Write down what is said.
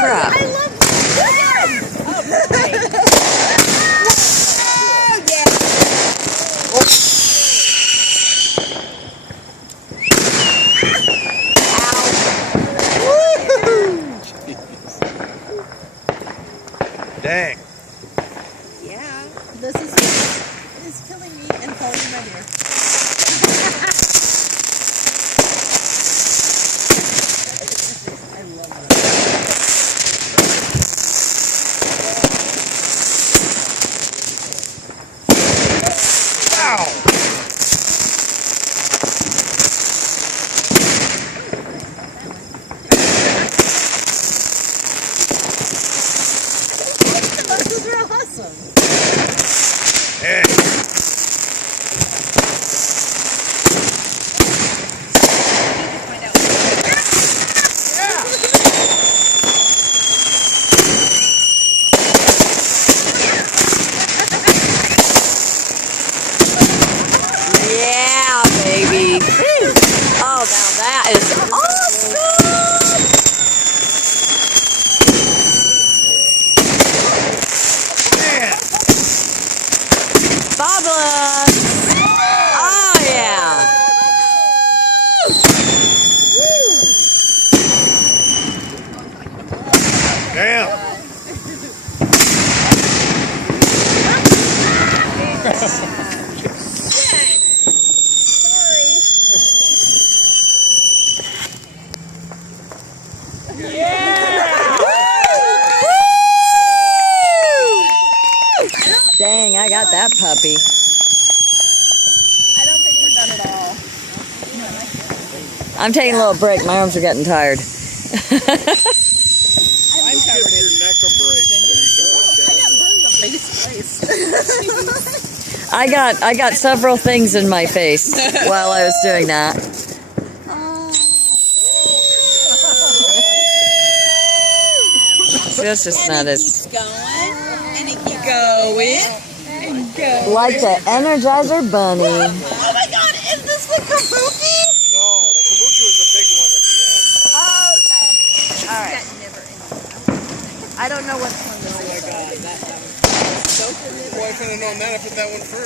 crap. I love this. Oh, boy. Dang. Yeah. This is killing me and folding my beer. I love that. Wow. Those are awesome. Hey. Yeah, baby. Oh, now that is awesome. Man. Fabulous. Oh, yeah. Damn. Dang, I got that puppy. I don't think we're done at all. I'm taking a little break. My arms are getting tired. I'm covered in. Your neck a break. I got burned up face. I got several things in my face while I was doing that. So that's just not as Going and it keeps going and going. like the Energizer Bunny. Oh my God! Is this the kabuki? No, the kabuki was the big one at the end. Oh, okay. All right. I don't know which one this is. Boy, if I'd have known that, I put that one first.